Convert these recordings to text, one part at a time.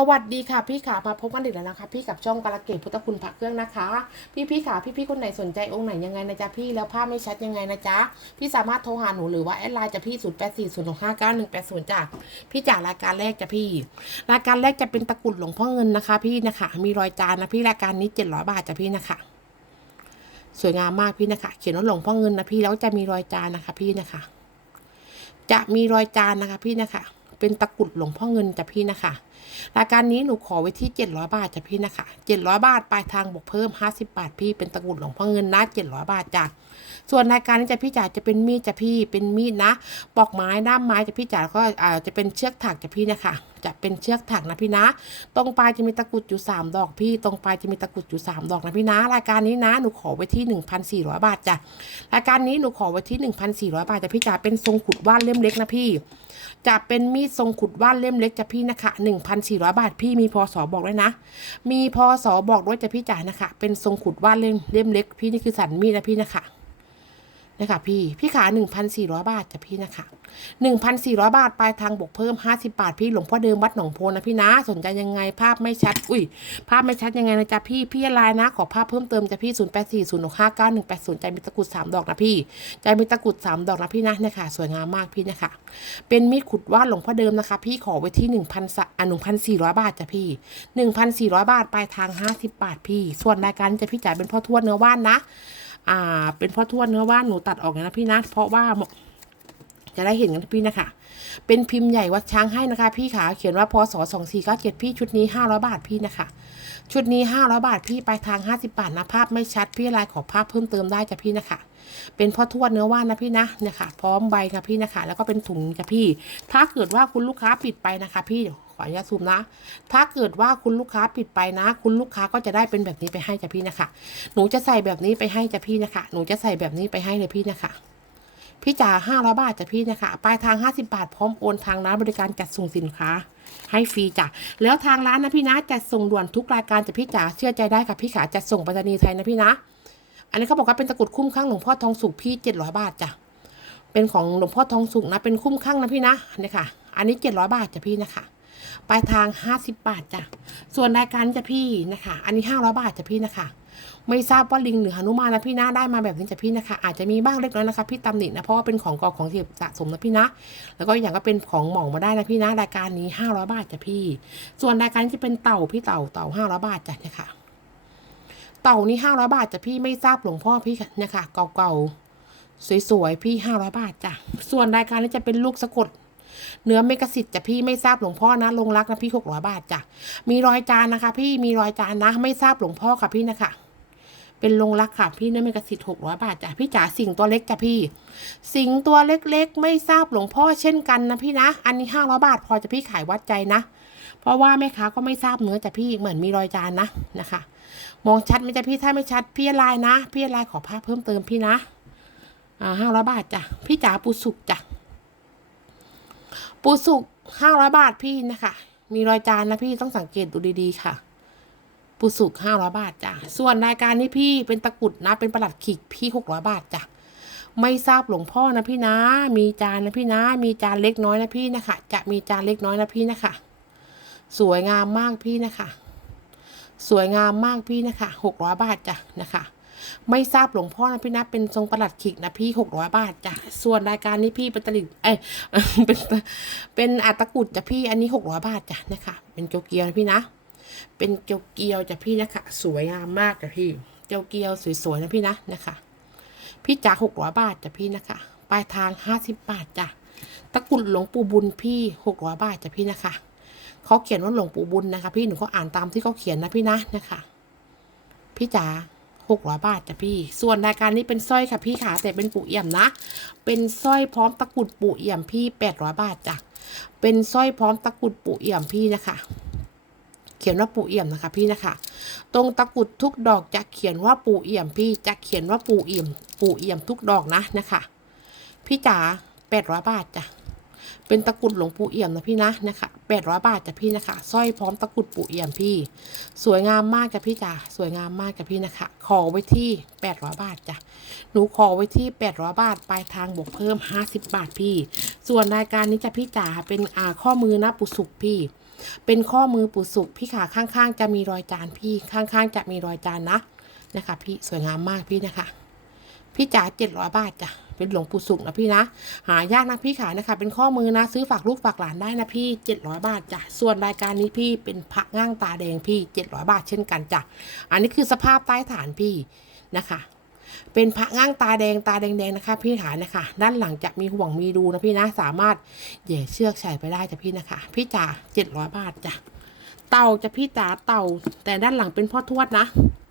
สวัสดีค่ะพี่ขามาพบกันอีกแล้วนะคะ พี่กับช่องกาลเกตพุทธคุณพระเครื่องนะคะ พี่พี่ขาพี่พี่คนไหนสนใจองค์ไหนยังไงนะจ๊ะพี่แล้วภาพไม่ชัดยังไงนะจ๊ะพี่สามารถโทรหาหนูหรือว่าแอดไลน์จะพี่ศูนย์แปดสี่ศูนย์หกห้าเก้าหนึ่งแปดศูนย์จ้ะพี่จากรายการแรกจ้ะพี่ รายการแรกจะเป็นตะกรุดหลวงพ่อเงินนะคะ พี่นะคะมีรอยจานนะพี่รายการนี้เจ็ดร้อยบาทจ้ะพี่นะคะ สวยงามมากพี่นะคะ เขียนว่าหลวงพ่อเงินนะพี่แล้วจะมีรอยจานนะคะ พี่นะคะ จะมีรอยจานนะคะ พี่นะคะ เป็นตะกรุดหลวงพ่อเงินจ้ะพี่นะคะ รายการนี้หนูขอไว้ที่ 700 บาทจ้ะพี่นะคะ 700 บาทปลายทางบวกเพิ่ม 50 บาทพี่เป็นตะกรุดหลวงพ่อเงินนะ700 บาทจ้ะส่วนรายการนี้จะพี่จ๋าจะเป็นมีดจะพี่เป็นมีดนะปอกไม้ด้ามไม้จะพี่จ๋าก็อ่าจะเป็นเชือกถักจะพี่นะคะจะเป็นเชือกถักนะพี่นะ ตรงปลายจะมีตะกรุดอยู่ 3 ดอกพี่ ตรงปลายจะมีตะกรุดอยู่ 3 ดอกนะพี่นะ รายการนี้นะหนูขอไว้ที่ 1,400 บาทจ้ะรายการนี้หนูขอไว้ที่ 1,400 บาทจ้ะพี่จ๋าเป็นทรงขุดว่านเล่มเล็กนะพี่ จะเป็นมีดทรงขุดว่านเล่มเล็กจ้ะพี่นะคะ1,400 บาท พี่มีพศบอกด้วยนะ มีพศบอกด้วยจะพี่จ่ายนะคะ เป็นทรงขุดว่านเล่มเล่มเล็ก พี่นี่คือสันมีดนะพี่นะคะ นะคะพี่ พี่ขา 1,400 บาทจ้ะพี่นะคะ 1,400 บาทปลายทางบวกเพิ่ม 50 บาท พี่หลวงพ่อเดิมวัดหนองโพนะพี่นะ สนใจยังไงภาพไม่ชัด อุ้ย ภาพไม่ชัดยังไงนะจ๊ะพี่ พี่ไลน์นะ ขอภาพเพิ่มเติมจ้ะพี่ 0840659180 ใจมีตะกุด 3 ดอกนะพี่ ใจมีตะกุด 3 ดอกนะพี่นะเนี่ยค่ะสวยงามมากพี่นะคะ เป็นมีดขุดว่านหลวงพ่อเดิมนะคะ พี่ขอไว้ที่ 1 0 0 0อะ1,400 บาทจ้ะพี่ 1,400 บาทปลายทาง 50 บาทพี่ ส่วนรายการจะพี่จ่ายเป็นพ่อทวดเนื้อว่านนะ อ่า เป็นพ่อทวดเนื้อว่านหนูตัดออกนะพี่นะเพราะว่าจะได้เห็นกันพี่นะคะ เป็นพิมพ์ใหญ่วัดช้างให้นะคะ พี่ขาเขียนว่าพศสองสี่เก้าเจ็ดพี่ชุดนี้ห้าร้อยบาทพี่นะคะ ชุดนี้ห้าร้อยบาทพี่ปลายทางห้าสิบาทนะภาพไม่ชัดพี่ลายขอภาพเพิ่มเติมได้จ้ะพี่นะคะ เป็นพ่อทวดเนื้อว่านนะพี่นะเนี่ยค่ะ พร้อมใบค่ะพี่นะคะ แล้วก็เป็นถุงจ้ะพี่ ถ้าเกิดว่าคุณลูกค้าปิดไปนะคะ พี่ ขออนุญาตซูมนะ ถ้าเกิดว่าคุณลูกค้าปิดไปนะ คุณลูกค้าก็จะได้เป็นแบบนี้ไปให้จ้ะพี่นะคะ หนูจะใส่แบบนี้ไปให้จ้ะพี่นะคะ หนูจะใส่แบบนี้ไปให้เลยพี่นะคะพี่จ๋าห้าร้อยบาทจ้ะพี่นะคะ ปลายทางห้าสิบาทพร้อมโอนทางร้านบริการจัดส่งสินค้า ให้ฟรีจ้ะ แล้วทางร้านนะพี่นะจัดส่งด่วนทุกรายการจ้ะพี่จ๋าเชื่อใจได้ค่ะพี่ขาจัดส่งไปรษณีย์ไทยนะพี่นะ อันนี้เขาบอกว่าเป็นตะกรุดคุ้มข้างหลวงพ่อทองสุกพี่เจ็ดร้อยบาทจ้ะ เป็นของหลวงพ่อทองสุกนะ เป็นคุ้มข้างนะพี่นะเนี่ยค่ะ อันนี้เจ็ดร้อยบาทจ้ะพี่นะคะ ปลายทางห้าสิบบาทจ้ะ ส่วนรายการจ้ะพี่นะคะ อันนี้ห้าร้อยบาทจ้ะพี่นะคะ ไม่ทราบว่าลิงหรือหนุมานนะพี่นะได้มาแบบนี้จ้ะพี่นะคะ อาจจะมีบ้างเล็กน้อยนะคะพี่ตำหนินะ เพราะว่าเป็นของกอของที่สะสมนะพี่นะ แล้วก็อย่างก็เป็นของหม่องมาได้นะพี่นะ รายการนี้ห้าร้อยบาทจ้ะพี่ ส่วนรายการนี้จะเป็นเต่าพี่เต่าเต่าห้าร้อยบาทจ้ะเนี่ยค่ะเต่านี่ห้าร้อยบาทจ้ะพี่ไม่ทราบหลวงพ่อพี่เนี่ยค่ะเก่าๆสวยๆพี่ห้าร้อยบาทจ้ะ ส่วนรายการนี้จะเป็นลูกสะกด เนื้อเมกสิทธิ์จ้ะพี่ไม่ทราบหลวงพ่อนะ ลงรักนะพี่หกร้อยบาทจ้ะมีรอยจานนะคะ พี่มีรอยจานนะ ไม่ทราบหลวงพ่อค่ะพี่นะคะเป็นลงรักค่ะพี่เนื้อเมกสิทธิ์หกร้อยบาทจ้ะพี่จ๋าสิงตัวเล็กจ้ะพี่ สิงตัวเล็กๆ ไม่ทราบหลวงพ่อเช่นกันนะพี่นะ อันนี้ห้าร้อยบาทพอจะพี่ขายวัดใจนะ เพราะว่าแม่ค้าก็ไม่ทราบเนื้อจ้ะพี่เหมือนมีรอยจานนะนะคะ มองชัดไหมจ้ะพี่ถ้าไม่ชัดพี่ไลน์นะ พี่ไลน์ขอภาพเพิ่มเติมพี่นะอ่าห้าร้อยบาทจ้ะพี่จ๋าปูสุกจ้ะ ปูสุกห้าร้อยบาทพี่นะคะ มีรอยจานนะพี่ต้องสังเกตดูดีๆค่ะ ปูสุกห้าร้อยบาทจ้ะส่วนรายการนี้พี่เป็นตะกุดนะ เป็นประหลัดขิกพี่หกร้อยบาทจ้ะไม่ทราบหลวงพ่อนะพี่นะ มีจานนะพี่นะ มีจานเล็กน้อยนะพี่นะคะ จะมีจานเล็กน้อยนะพี่นะคะ สวยงามมากพี่นะคะ สวยงามมากพี่นะคะหกร้อยบาทจ้ะนะคะ ไม่ทราบหลวงพ่อนะพี่นะเป็นทรงประหลัดขิกนะพี่หกร้อยบาทจ้ะส่วนรายการนี้พี่เป็นตลิดเอ้ยเป็นเป็นอัตกุดจ้ะพี่อันนี้หกร้อยบาทจ้ะนะคะเป็นเกียวเกียวนะพี่นะ เป็นเกียวเกียวจ้ะพี่นะคะ สวยงามมากจ้ะพี่เกียวเกียวสวยๆนะพี่นะนะคะ พี่จ๋าหกร้อยบาทจ้ะพี่นะคะปลายทางห้าสิบบาทจ้ะตะกุดหลวงปู่บุญพี่หกร้อยบาทจ้ะพี่นะคะเขาเขียนว่าหลวงปู่บุญนะคะ พี่หนูก็อ่านตามที่เขาเขียนนะพี่นะนะคะ พี่จ๋า หกร้อยบาทจ้ะพี่ ส่วนรายการนี้เป็นสร้อยค่ะพี่ขาแต่เป็นปู่เอี่ยมนะ เป็นสร้อยพร้อมตะกรุดปู่เอี่ยมพี่แปดร้อยบาทจ้ะ เป็นสร้อยพร้อมตะกรุดปู่เอี่ยมพี่นะคะ เขียนว่าปู่เอี่ยมนะคะพี่นะคะ ตรงตะกรุดทุกดอกจะเขียนว่าปู่เอี่ยมพี่จะเขียนว่าปู่เอี่ยม ปู่เอี่ยมทุกดอกนะนะคะ พี่จ๋าแปดร้อยบาทจ้ะ เป็นตะกรุดหลวงปู่เอี่ยมนะพี่นะนะคะแปดร้อยบาทจ้ะพี่นะคะสร้อยพร้อมตะกรุดปู่เอี่ยมพี่ สวยงามมากจ้ะพี่จ๋าสวยงามมากจ้ะพี่นะคะ ขอไว้ที่แปดร้อยบาทจ้ะหนูขอไว้ที่แปดร้อยบาทปลายทางบวกเพิ่มห้าสิบบาทพี่ ส่วนรายการนี้จ้ะพี่จ๋าเป็นอ่าข้อมือนะปุสุกพี่เป็นข้อมือปุสุกพี่ขาข้างๆ จะมีรอยจานพี่ข้างๆ จะมีรอยจานนะนะคะ พี่สวยงามมากพี่นะคะ พี่จ๋าเจ็ดร้อยบาทจ้ะ เป็นหลวงปู่สุกนะพี่นะ หายากนะพี่ขายนะคะ เป็นข้อมือนะ ซื้อฝากลูกฝากหลานได้นะพี่เจ็ดร้อยบาทจ้ะ ส่วนรายการนี้พี่เป็นพระง่างตาแดงพี่เจ็ดร้อยบาทเช่นกันจ้ะ อันนี้คือสภาพใต้ฐานพี่นะคะเป็นพระง่างตาแดงตาแดงๆนะคะ พี่ขานะคะ ด้านหลังจะมีห่วงมีรูนะพี่นะสามารถเหย่เชือกใส่ไปได้จ้ะพี่นะคะ พี่จ๋าเจ็ดร้อยบาทจ้ะเต่าจะพี่จ๋าเต่า แต่ด้านหลังเป็นพ่อทวดนะ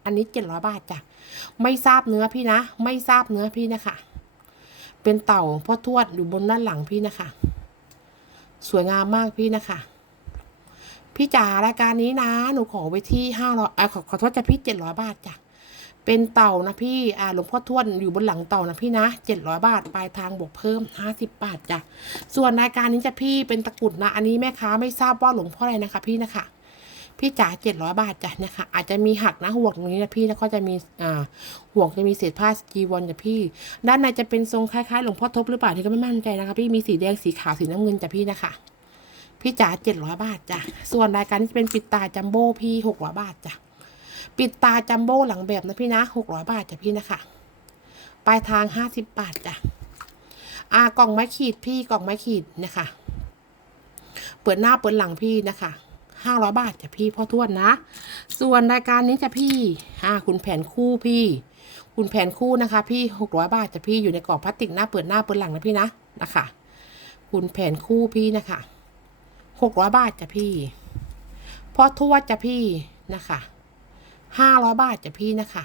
อันนี้เจ็ดร้อยบาทจ้ะไม่ทราบเนื้อพี่นะ ไม่ทราบเนื้อพี่นะคะ เป็นเต่าพ่อทวดอยู่บนด้านหลังพี่นะคะ สวยงามมากพี่นะคะ พี่จ๋ารายการนี้นะ หนูขอไว้ที่ห้าร้อยขอขอโทษจะพี่เจ็ดร้อยบาทจ้ะเป็นเต่านะพี่ อ่า หลวงพ่อทวดอยู่บนหลังเต่านะพี่นะเจ็ดร้อยบาท ปลายทางบวกเพิ่มห้าสิบบาทจ้ะ ส่วนรายการนี้จะพี่เป็นตะกรุดนะ อันนี้แม่ค้าไม่ทราบว่าหลวงพ่ออะไรนะคะพี่นะคะ พี่จ๋าเจ็ดร้อยบาทจ้ะนะคะ อาจจะมีหักนะห่วงตรงนี้นะพี่แล้วก็จะมีอ่าห่วงจะมีเศษผ้าจีวรจ้ะพี่ ด้านในจะเป็นทรงคล้ายๆหลวงพ่อทบหรือเปล่าที่ก็ไม่มั่นใจนะคะ พี่มีสีแดงสีขาวสีน้ำเงินจ้ะพี่นะคะพี่จ๋าเจ็ดร้อยบาทจ้ะส่วนรายการนี้จะเป็นปิดตาจัมโบ้พี่หกร้อยบาทจ้ะปิดตาจัมโบ้หลังแบบนะพี่นะหกร้อยบาทจ้ะพี่นะคะปลายทางห้าสิบบาทจ้ะอ่ากล่องไม้ขีดพี่กล่องไม้ขีดนะคะ เปิดหน้าเปิดหลังพี่นะคะ ห้าร้อยบาทจ้ะพี่พ่อทวดนะ ส่วนรายการนี้จะพี่อ่าคุณแผนคู่พี่ คุณแผนคู่นะคะ พี่หกร้อยบาทจ้ะพี่อยู่ในกรอบพลาสติกหน้าเปิดหน้าเปิดหลังนะพี่นะนะคะ คุณแผนคู่พี่นะคะหกร้อยบาทจ้ะพี่พ่อทวดจ้ะพี่นะคะห้าร้อยบาทจ้ะพี่นะคะ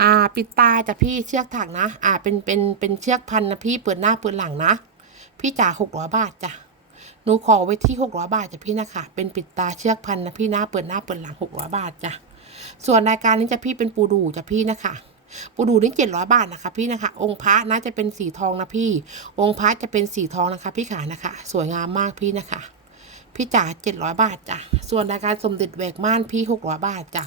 อ่าปิดตาจะพี่เชือกถักนะ อ่าเป็นเป็นเป็นเชือกพันนะพี่เปิดหน้าเปิดหลังนะ พี่จ๋าหกร้อยบาทจ้ะ หนูขอไว้ที่หกร้อยบาทจ้ะพี่นะคะ เป็นปิดตาเชือกพันนะพี่นะเปิดหน้าเปิดหลังหกร้อยบาทจ้ะ ส่วนรายการนี้จะพี่เป็นปูดูจ้ะพี่นะคะปูดูนี่เจ็ดร้อยบาทนะคะพี่นะคะ องค์พระนะจะเป็นสีทองนะพี่ องค์พระจะเป็นสีทองนะคะ พี่ขานะคะ สวยงามมากพี่นะคะ พี่จ๋าเจ็ดร้อยบาทจ้ะ ส่วนรายการสมเด็จแหวกม่านพี่หกร้อยบาทจ้ะ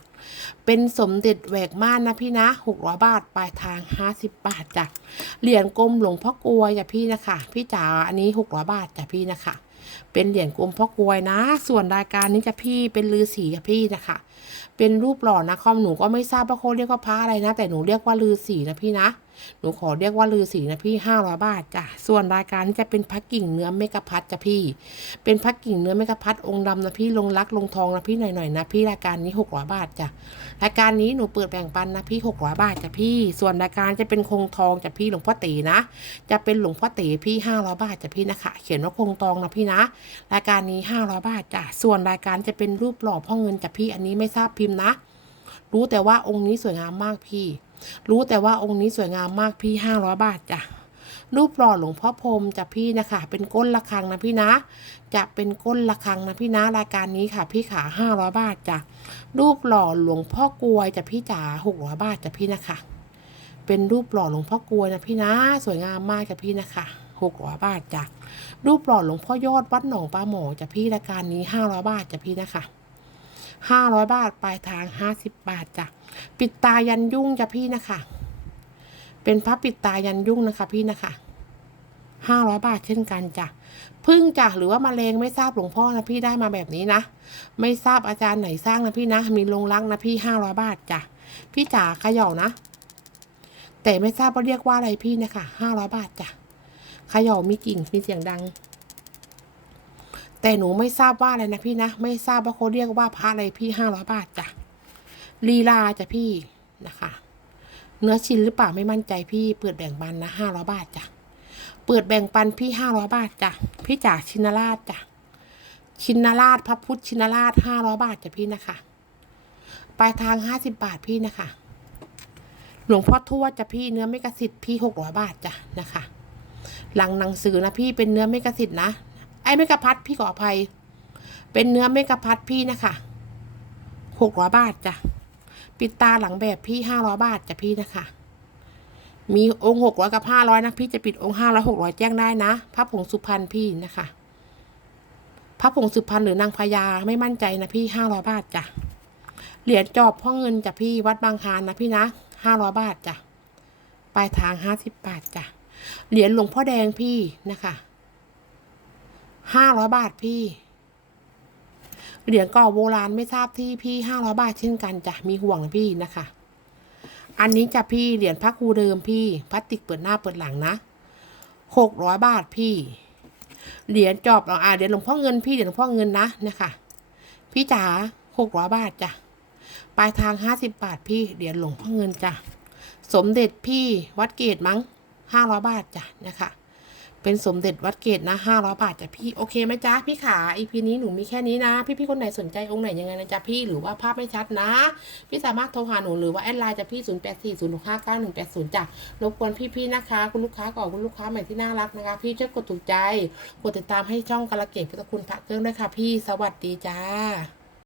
เป็นสมเด็จแหวกม่านนะพี่นะหกร้อยบาทปลายทางห้าสิบบาทจ้ะ เหรียญกลมหลวงพ่อกลวยจ้ะพี่นะคะ พี่จ๋าอันนี้หกร้อยบาทจ้ะพี่นะคะ เป็นเหรียญกลมพ่อกลวยนะ ส่วนรายการนี้จะพี่เป็นลือสีจ้ะพี่นะคะ เป็นรูปหล่อนะคอมหนูก็ไม่ทราบว่าเขาเรียกว่าพระอะไรนะ แต่หนูเรียกว่าลือสีนะพี่นะ หนูขอเรียกว่าลือสีนะพี่ห้าร้อยบาทจ้ะส่วนรายการนี้จะเป็นพระกิ่งเนื้อเมกะพัดจ้ะพี่ เป็นพระกิ่งเนื้อเมกะพัดองค์ดำนะพี่ลงรักลงทองนะพี่หน่อยๆนะพี่รายการนี้หกร้อยบาทจ้ะรายการนี้หนูเปิดแบ่งปันนะพี่หกร้อยบาทจ้ะพี่ ส่วนรายการจะเป็นคงทองจ้ะพี่หลวงพ่อตีนะ จะเป็นหลวงพ่อตีพี่ห้าร้อยบาทจ้ะพี่นะคะ เขียนว่าคงทองนะพี่นะ รายการนี้ห้าร้อยบาทจ้ะส่วนรายการจะเป็นรูปหล่อพ่อเงินจ้ะพี่อันนี้ไม่ทราบพิมพ์นะ รู้แต่ว่าองค์นี้สวยงามมากพี่ รู้แต่ว่าองค์นี้สวยงามมากพี่ห้าร้อยบาทจ้ะรูปหล่อหลวงพ่อพรมจ้ะพี่นะคะ เป็นก้นระฆังนะพี่นะ จะเป็นก้นระฆังนะพี่นะรายการนี้ค่ะ พี่ขาห้าร้อยบาทจ้ะรูปหล่อหลวงพ่อกลวยจ้ะพี่จ๋าหกร้อยบาทจ้ะพี่นะคะ เป็นรูปหล่อหลวงพ่อกลวยนะพี่นะ สวยงามมากจ้ะพี่นะคะหกร้อยบาทจ้ะรูปหล่อหลวงพ่อยอดวัดหนองปลาหมอจ้ะพี่รายการนี้ห้าร้อยบาทจ้ะพี่นะคะห้าร้อยบาทปลายทางห้าสิบบาทจ้ะ ปิดตายันยุ่งจ้ะพี่นะคะ เป็นพระปิดตายันยุ่งนะคะ พี่นะคะห้าร้อยบาทเช่นกันจ้ะพึ่งจ้ะหรือว่ามาเลงไม่ทราบหลวงพ่อนะพี่ได้มาแบบนี้นะ ไม่ทราบอาจารย์ไหนสร้างนะพี่นะ มีลงรักนะพี่ห้าร้อยบาทจ้ะพี่จ๋าขย่านะ แต่ไม่ทราบว่าเรียกว่าอะไรพี่นะคะห้าร้อยบาทจ้ะขย่ามีกิ่งมีเสียงดัง แต่หนูไม่ทราบว่าอะไรนะพี่นะ ไม่ทราบว่าเขาเรียกว่าพระอะไรพี่ห้าร้อยบาทจ้ะ ลีลาจ้ะพี่นะคะ เนื้อชิ้นหรือเปล่าไม่มั่นใจพี่เปิดแบ่งปันนะห้าร้อยบาทจ้ะเปิดแบ่งปันพี่ห้าร้อยบาทจ้ะพี่จ๋าชินราชจ้ะชินราชพระพุทธชินราชห้าร้อยบาทจ้ะพี่นะคะปลายทางห้าสิบบาทพี่นะคะ หลวงพ่อทวดจ้ะพี่เนื้อไม่กระสิทธิ์พี่หกร้อยบาทจ้ะนะคะหลังหนังสือนะพี่เป็นเนื้อไม่กระสิทธิ์นะไอ้ไม่กระพัดพี่ขออภัย เป็นเนื้อไม่กระพัดพี่นะคะหกร้อยบาทจ้ะ ปิดตาหลังแบบพี่ห้าร้อยบาทจ้ะพี่นะคะ มีองค์หกร้อยกับห้าร้อยนะพี่จะปิดองค์ห้าร้อยหกร้อยแจ้งได้นะพระผงสุพรรณพี่นะคะพระผงสุพรรณหรือนางพญาไม่มั่นใจนะพี่ห้าร้อยบาทจ้ะเหรียญจอบพ่อเงินจ้ะพี่วัดบางคานนะพี่นะห้าร้อยบาทจ้ะปลายทางห้าสิบบาทจ้ะเหรียญหลวงพ่อแดงพี่นะคะห้าร้อยบาทพี่ เหรียญก่อโบราณไม่ทราบที่พี่ห้าร้อยบาทเช่นกันจ้ะมีห่วงนะพี่นะคะ อันนี้จะพี่เหรียญพระครูเดิมพี่พลาสติกเปิดหน้าเปิดหลังนะหกร้อยบาทพี่ เหรียญจอบเอาอ่าเหรียญหลวงพ่อเงินพี่เหรียญหลวงพ่อเงินนะนะคะพี่จ๋าหกร้อยบาทจ้ะปลายทางห้าสิบบาทพี่เหรียญหลวงพ่อเงินจ้ะสมเด็จพี่วัดเกตมั้งห้าร้อยบาทจ้ะนะคะ เป็นสมเด็จวัดเกตนะห้าร้อยบาทจ้ะพี่โอเคไหมจ๊ะพี่ขาอีพีนี้หนูมีแค่นี้นะ พี่พี่คนไหนสนใจองค์ไหนยังไงนะจ๊ะพี่หรือว่าภาพไม่ชัดนะ พี่สามารถโทรหาหนูหรือว่าแอดไลน์จากพี่ศูนย์แปดสี่ศูนย์หกห้าเก้าหนึ่งแปดศูนย์จ้ะรบกวนพี่ๆนะคะ คุณลูกค้าก่อนคุณลูกค้าใหม่ที่น่ารักนะคะ พี่ช่วยกดถูกใจกดติดตามให้ช่องกาลเกตพุทธคุณพระเครื่องด้วยค่ะ พี่สวัสดีจ้า